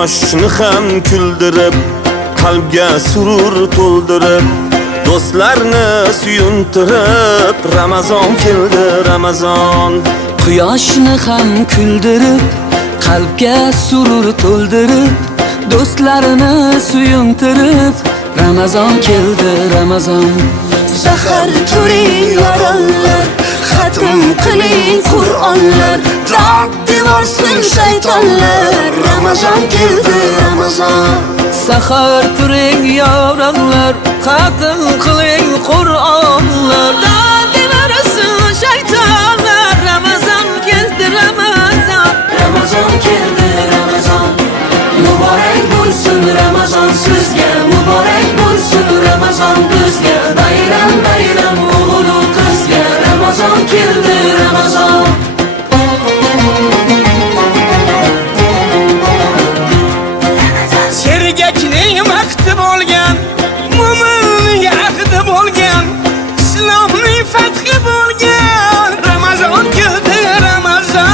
quyoshni ham kuldirib, qalbga surur to'ldirib, do'stlarni suyuntirib, Ramazon keldi, Ramazon. Quyoshni ham kuldirib, qalbga surur to'ldirib, do'stlarini suyuntirib, Ramazon keldi, Ramazon. Sahar turing yorollar, xatm qiling Qur'onlar, dod devorsin shaytonlar, Ramazon keldi, Ramazon. Sahar turing yorollar, xatm qiling Qur'onlar, dod devorsin shaytonlar, Ramazon keldi, Ramazon. Ramazon keldi, Ramazon. Muborak bo'lsin Ramazon sizga, muborak bo'lsin Ramazon bizga. Bayram bayram o'g'il qizga, Ramazon keldi, Ramazon. Sergakning vaqti bo'lgan, mo'minning ahdi bo'lgan, islomning fathi bo'lgan, Ramazon keldi, Ramazon.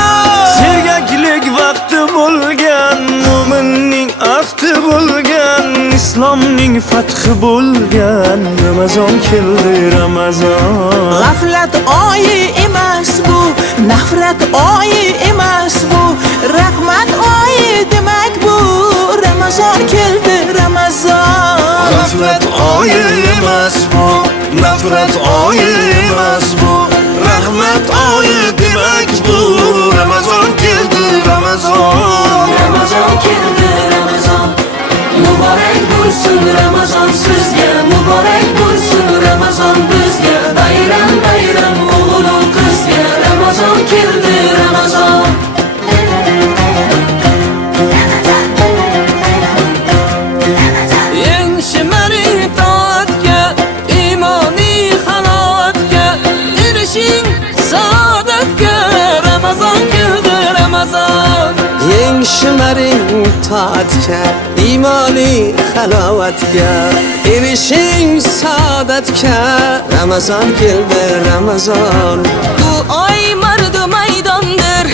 Sergaklik vaqti bo'lgan, mo'minning ahdi bo'lgan, islomning fathi bo'lgan, Ramazon keldi, Ramazon. G'aflat oyi emas bu, nafrat oyi emas bu, rahmat oyi demak bu, Ramazon keldi, Ramazon. G'aflat oyi emas bu, nafrat oyi emas bu, rahmat oyi demak bu, Ramazon keldi, Ramazon. Ramazon keldi, Ramazon. Muborak bo'lsin Ramazon sizga, muborak bo'lsin Ramazon bizga. Bayram bayram o'g'il qizga, Ramazon keldi, Ramazon. Eng shimaring toatga, imoniy halovatga, erishing saodatga, Ramazon keldi, Ramazon. Eng shimaring toatga, imoniy halovatga, erishing saodatga, Ramazon keldi, Ramazon. Bu oy mardu maydondir,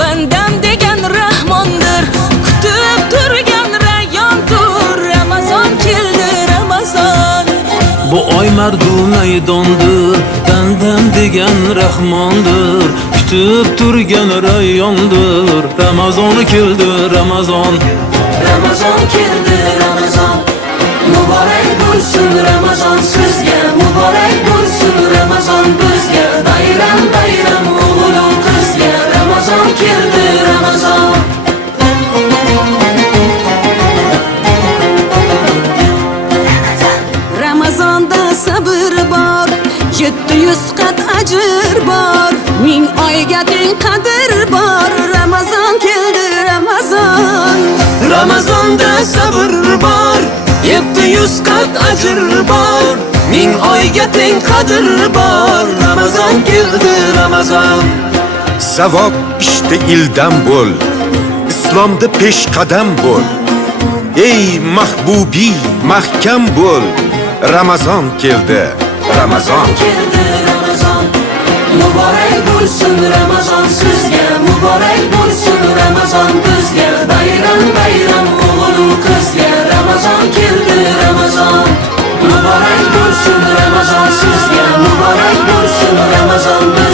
bandam degan rahmondir, kutib turgan rayyondir, Ramazon keldi, Ramazon. Bu oy mardu maydondir, bandam degan rahmondir, kutib turgan rayyondir, Ramazon keldi, Ramazon. Ramazon keldi, Ramazon. Muborak bo'lsin Ramazon sizga, muborak bo'lsin Ramazon bizga. Bayram bayram o'g'il qizga, Ramazon keldi, Ramazon. Ramazonda sabr bor, 700 qat ajr bor, 1000 oyga teng qadr bor, Ramazon keldi, Ramazon. Ramazonda sabr bor, 700 qat ajr bor, 1000 oyga teng qadr bor, Ramazon keldi, Ramazon. Savob ishda ildam bo'l, islomda peshqadam bo'l. Ey mahbubi, mahkam bo'l, Ramazon keldi, Ramazon. Keldi, Ramazon. Muborak bo'lsin Ramazon sizga, muborak bo'lsin Ramazon bizga. Bayram bayram o'g'il qizga, Ramazon keldi, Ramazon. Muborak bo'lsin Ramazon sizga, muborak bo'lsin Ramazon bizga.